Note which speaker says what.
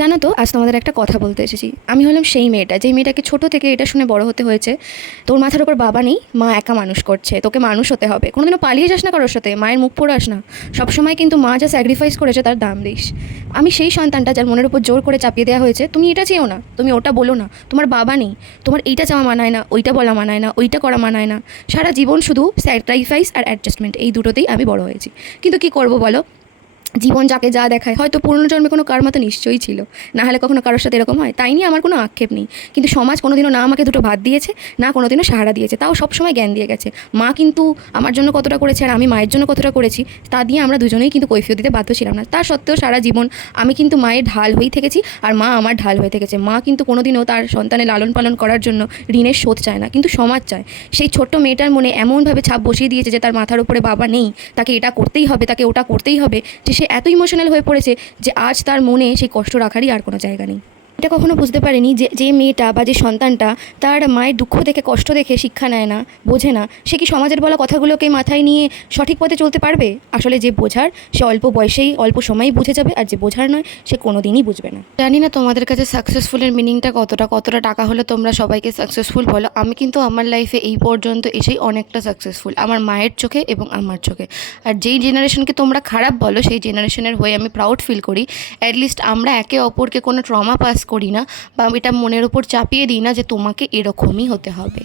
Speaker 1: জানো তো, আজ তোমাদের একটা কথা বলতে এসেছি। আমি হলাম সেই মেয়েটা, যেই মেয়েটাকে ছোট থেকে এটা শুনে বড় হতে হয়েছে। তোর মাথার উপর বাবা নেই, মা একা মানুষ করছে, তোকে মানুষ হতে হবে। কোনোদিনও পালিয়ে যাস না কারোর সাথে, মায়ের মুখ পড়ে আস না। সবসময় কিন্তু মা যা স্যাক্রিফাইস করেছে তার দাম দিস। আমি সেই সন্তানটা যার মনের উপর জোর করে চাপিয়ে দেওয়া হয়েছে, তুমি এটা চেয়েও না, তুমি ওটা বলো না, তোমার বাবা নেই, তোমার এইটা চাওয়া মানায় না, ওইটা বলা মানায় না, ওইটা করা মানায় না। সারা জীবন শুধু স্যাক্রিফাইস আর অ্যাডজাস্টমেন্ট এই দুটোতেই আমি বড় হয়েছি। কিন্তু কি করব বলো? জীবন যাকে যা দেখায়, হয়তো পুরনো জন্মে কোনো কার মতো নিশ্চয়ই ছিল। না হলে কখনো কারোর সাথে এরকম হয়। তাই নিয়ে আমার কোনো আক্ষেপ নেই। কিন্তু সমাজ কোনোদিনও না আমাকে দুটো ভাত দিয়েছে, না কোনোদিনও সাহারা দিয়েছে। তাও সবসময় জ্ঞান দিয়ে গেছে। মা কিন্তু আমার জন্য কতটা করেছে আর আমি মায়ের জন্য কতটা করেছি, তা দিয়ে আমরা দুজনেই কিন্তু কৈফিয়ত দিতে বাধ্য ছিলাম না। তার সত্ত্বেও সারা জীবন আমি কিন্তু মায়ের ঢাল হয়েই থেকেছি আর মা আমার ঢাল হয়ে থেকেছে। মা কিন্তু কোনোদিনও তার সন্তানের লালন পালন করার জন্য ঋণের শোধ চায় না। কিন্তু সমাজ চায়। সেই ছোট্ট মেয়েটার মনে এমনভাবে ছাপ বসিয়ে দিয়েছে যে তার মাথার উপরে বাবা নেই, তাকে এটা করতেই হবে, তাকে ওটা করতেই হবে, যে সে এত ইমোশনাল হয়ে পড়েছে যে আজ তার মনে সেই কষ্ট রাখারই আর কোনো জায়গা নেই। এটা কখনো বুঝতে পারেনি যে যে মেয়েটা বা যে সন্তানটা তার মায়ের দুঃখ দেখে, কষ্ট দেখে শিক্ষা নেয় না, বোঝে না। সে কি সমাজের বলা কথাগুলোকে মাথায় নিয়ে সঠিক পথে চলতে পারবে? আসলে যে বোঝার, সে অল্প বয়সেই, অল্প সময়েই বুঝে যাবে আর যে বোঝার নয়, সে কোনো দিনই বুঝবে না। জানি না তোমাদের কাছে সাকসেসফুলের মিনিংটা কতটা কতটা টাকা হলে তোমরা সবাইকে সাকসেসফুল বলো। আমি কিন্তু আমার লাইফে এই পর্যন্ত এসেই অনেকটা সাকসেসফুল আমার মায়ের চোখে এবং আমার চোখে। আর যেই জেনারেশনকে তোমরা খারাপ বলো, সেই জেনারেশনের হয়ে আমি প্রাউড ফিল করি। অ্যাটলিস্ট আমরা একে অপরকে কোনো ট্রমা পাস করি না বা এটা মনের ওপর চাপিয়ে দিই না যে তোমাকে এরকমই হতে হবে।